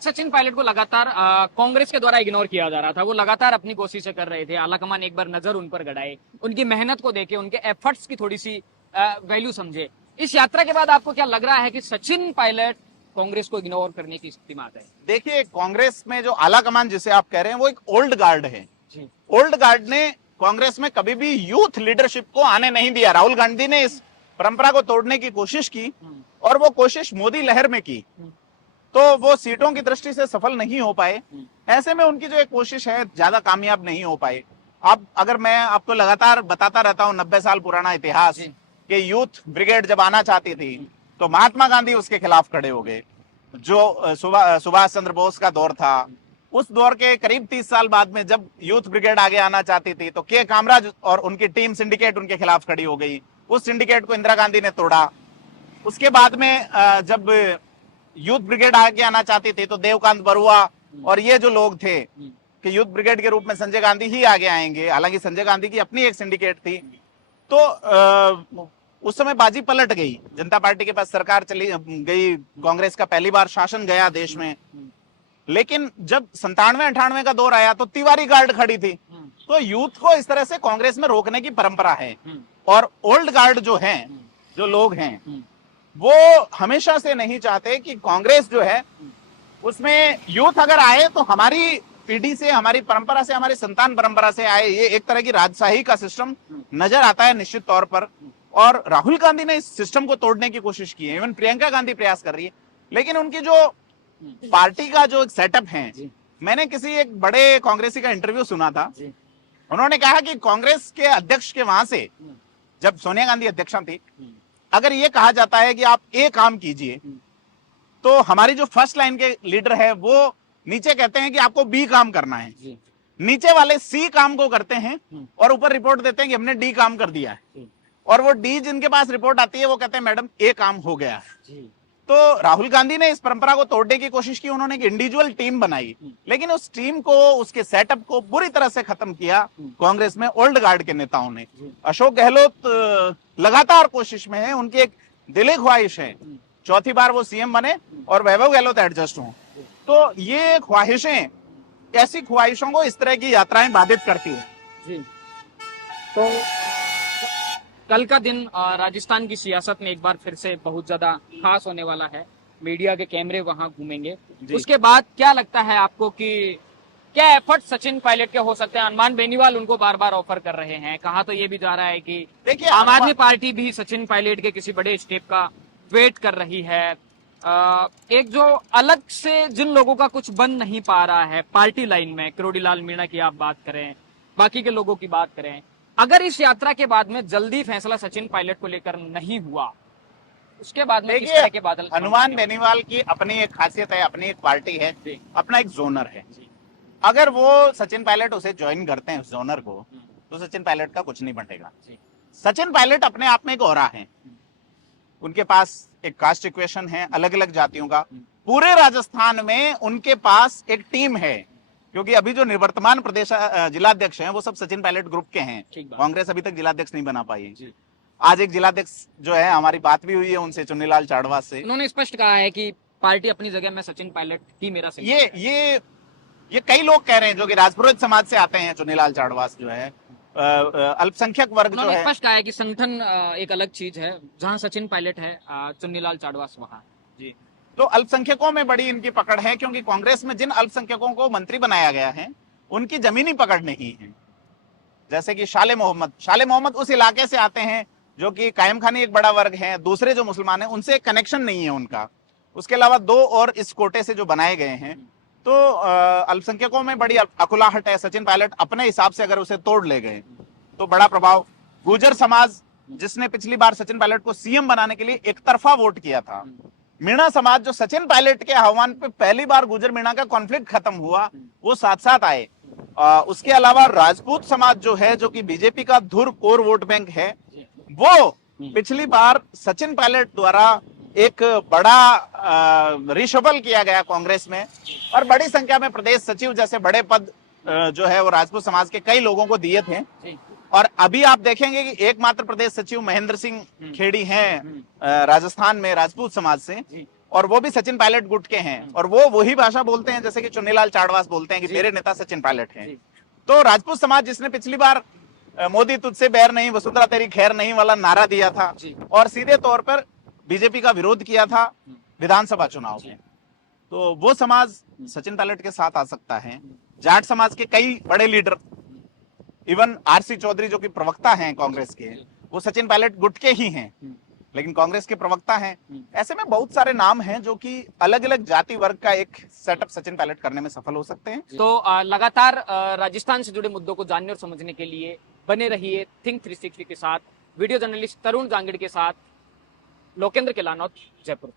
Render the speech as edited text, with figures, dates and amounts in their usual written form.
Effort Sachin Pilot को लगातार कांग्रेस के द्वारा इग्नोर किया जा रहा था। वो लगातार अपनी कोशिशें कर रहे थे, आलाकमान एक बार नजर उन पर गड़ाए, उनकी मेहनत को देखे, उनके एफर्ट्स की थोड़ी सी वैल्यू समझे। इस यात्रा के बाद आपको क्या लग रहा है कि सचिन पायलट कांग्रेस को इग्नोर करने की स्थिति में आता है? देखिए, कांग्रेस में जो आलाकमान जिसे आप कह रहे हैं वो एक ओल्ड गार्ड है। ओल्ड गार्ड ने कांग्रेस में कभी भी यूथ लीडरशिप को आने नहीं दिया। राहुल गांधी ने इस परंपरा को तोड़ने की कोशिश की और वो कोशिश मोदी लहर में की, तो वो सीटों की दृष्टि से सफल नहीं हो पाए। ऐसे में उनकी जो एक कोशिश है ज्यादा कामयाब नहीं हो पाए। अब अगर मैं आपको लगातार बताता रहता हूं 90 साल पुराना इतिहास कि यूथ ब्रिगेड जब आना चाहती थी तो महात्मा गांधी उसके खिलाफ खड़े हो गए। जो सुभाष चंद्र बोस का दौर था, उस दौर के करीब 30 साल बाद में जब यूथ ब्रिगेड आगे आना चाहती थी तो के कामराज और उनकी टीम सिंडिकेट उनके खिलाफ खड़ी हो गई। उस सिंडिकेट को इंदिरा गांधी ने तोड़ा। उसके बाद में जब यूथ ब्रिगेड आगे आना चाहती थी तो देवकांत बरुआ और ये जो लोग थे कि यूथ ब्रिगेड के रूप में संजय गांधी ही आगे आएंगे, हालांकि संजय गांधी की अपनी एक सिंडिकेट थी। तो उस समय बाजी पलट गई, जनता पार्टी के पास सरकार चली गई, कांग्रेस का पहली बार शासन गया देश में। लेकिन जब 97-98 का दौर आया तो तिवारी गार्ड खड़ी थी। तो यूथ को इस तरह से कांग्रेस में रोकने की परंपरा है। और ओल्ड गार्ड जो हैं, जो लोग हैं, वो हमेशा से नहीं चाहते कि कांग्रेस जो है उसमें यूथ अगर आए तो हमारी पीढ़ी से, हमारी परंपरा से, हमारी संतान परंपरा से आए। ये एक तरह की राजशाही का सिस्टम नजर आता है निश्चित तौर पर। और राहुल गांधी ने इस सिस्टम को तोड़ने की कोशिश की है, इवन प्रियंका गांधी प्रयास कर रही है। लेकिन उनकी जो पार्टी का जो एक सेटअप है, मैंने किसी एक बड़े कांग्रेसी का इंटरव्यू सुना था। उन्होंने कहा कि कांग्रेस के अध्यक्ष के वहां से, जब सोनिया गांधी अध्यक्षा थी, अगर ये कहा जाता है कि आप ए काम कीजिए तो हमारी जो फर्स्ट लाइन के लीडर है वो नीचे कहते हैं कि आपको बी काम करना है, नीचे वाले सी काम को करते हैं और ऊपर रिपोर्ट देते हैं कि हमने डी काम कर दिया है। और वो डी जिनके पास रिपोर्ट आती है वो कहते हैं मैडम ए काम हो गया है। तो राहुल गांधी ने इस परंपरा को तोड़ने की कोशिश की। उन्होंने एक इंडिविजुअल टीम बनाई, लेकिन उस टीम को, उसके सेटअप को बुरी तरह से खत्म किया कांग्रेस में ओल्ड गार्ड के नेताओं ने। अशोक गहलोत लगातार कोशिश में है, उनकी एक दिली ख्वाहिश है चौथी बार वो सीएम बने और वैभव गहलोत एडजस्ट हों। तो ये ख्वाहिशें, ऐसी ख्वाहिशों को इस तरह की यात्राएं बाधित करती है। जी। तो कल का दिन राजस्थान की सियासत में एक बार फिर से बहुत ज्यादा खास होने वाला है। मीडिया के कैमरे वहां घूमेंगे। उसके बाद क्या लगता है आपको कि क्या एफर्ट सचिन पायलट के हो सकते हैं? अनुमान बेनीवाल उनको बार बार ऑफर कर रहे हैं। कहा तो ये भी जा रहा है कि देखिए, आम आदमी पार्टी भी सचिन पायलट के किसी बड़े स्टेप का वेट कर रही है। एक जो अलग से जिन लोगों का कुछ बन नहीं पा रहा है पार्टी लाइन में, किरोड़ीलाल मीणा की आप बात करें, बाकी के लोगों की बात करें, अगर इस यात्रा के बाद में जल्दी फैसला सचिन पायलट को लेकर नहीं हुआ, उसके बाद में किस तरह के बादल? हनुमान बेनीवाल की अपनी एक खासियत है, अपनी एक पार्टी है, अपना एक जोनर है। अगर वो सचिन पायलट उसे ज्वाइन करते हैं, उस जोनर को, तो सचिन पायलट का कुछ नहीं बनेगा। सचिन पायलट अपने आप में एक औरा है। उनके पास एक कास्ट इक्वेशन है, अलग अलग जातियों का। पूरे राजस्थान में उनके पास एक टीम है, क्योंकि अभी जो निवर्तमान प्रदेश जिलाध्यक्ष हैं वो सब सचिन पायलट ग्रुप के हैं। कांग्रेस अभी तक जिलाध्यक्ष नहीं बना पाई है। आज एक जिलाध्यक्ष जो है, हमारी बात भी हुई है उनसे, चुन्नीलाल चाड़वा से। उन्होंने स्पष्ट कहा है कि पार्टी अपनी जगह में, सचिन पायलट ही मेरा सही। ये कई लोग कह रहे हैं जो कि राजपुरोहित समाज से आते हैं। चुन्नीलाल चाड़वास जो है अल्पसंख्यक वर्ग जो है, स्पष्ट कहा है कि संगठन एक अलग चीज है, जहां सचिन पायलट है, चुन्नीलाल चाड़वास वहां। जी। तो अल्पसंख्यकों में बड़ी इनकी पकड़ है, क्योंकि कांग्रेस में जिन अल्पसंख्यकों को मंत्री बनाया गया है उनकी जमीनी पकड़ नहीं है। जैसे कि शाले मोहम्मद उस इलाके से आते हैं जो कि कायम खानी एक बड़ा वर्ग है, दूसरे जो मुसलमान हैं उनसे कनेक्शन नहीं है उनका। उसके अलावा दो और इस कोटे से जो बनाए गए हैं, तो अल्पसंख्यकों में बड़ी अकुलाहट है। सचिन पायलट अपने हिसाब से अगर उसे तोड़ ले गए तो बड़ा प्रभाव। गुर्जर समाज, जिसने पिछली बार सचिन पायलट को सीएम बनाने के लिए एक तरफा वोट किया था। मीणा समाज, जो सचिन पायलट के आह्वान पे पहली बार गुर्जर मीणा का कॉन्फ्लिक्ट खत्म हुआ, वो साथ साथ आए। उसके अलावा राजपूत समाज जो है, जो कि बीजेपी का धुर कोर वोट बैंक है, वो पिछली बार सचिन पायलट द्वारा एक बड़ा रिशफल किया गया कांग्रेस में, और बड़ी संख्या में प्रदेश सचिव जैसे बड़े पद जो है वो राजपूत समाज के कई लोगों को दिए थे। और अभी आप देखेंगे कि एकमात्र प्रदेश सचिव महेंद्र सिंह खेड़ी हैं राजस्थान में राजपूत समाज से। और वो भी सचिन पायलट गुट के हैं, और वो वही भाषा बोलते हैं जैसे कि चुन्नीलाल चाड़वास बोलते हैं कि मेरे नेता सचिन पायलट हैं। तो राजपूत समाज जिसने पिछली बार मोदी तुझसे बैर नहीं, वसुंधरा तेरी खैर नहीं वाला नारा दिया था और सीधे तौर पर बीजेपी का विरोध किया था विधानसभा चुनाव में, तो वो समाज सचिन पायलट के साथ आ सकता है। जाट समाज के कई बड़े लीडर, इवन आरसी चौधरी जो कि प्रवक्ता हैं कांग्रेस के, वो सचिन पायलट गुट के ही हैं, लेकिन कांग्रेस के प्रवक्ता हैं। ऐसे में बहुत सारे नाम हैं जो कि अलग अलग जाति वर्ग का एक सेटअप सचिन पायलट करने में सफल हो सकते हैं। तो लगातार राजस्थान से जुड़े मुद्दों को जानने और समझने के लिए बने रहिए थिंक 360 के साथ। वीडियो जर्नलिस्ट तरुण जांगड़ के साथ लोकेंद्र केलानौत, जयपुर।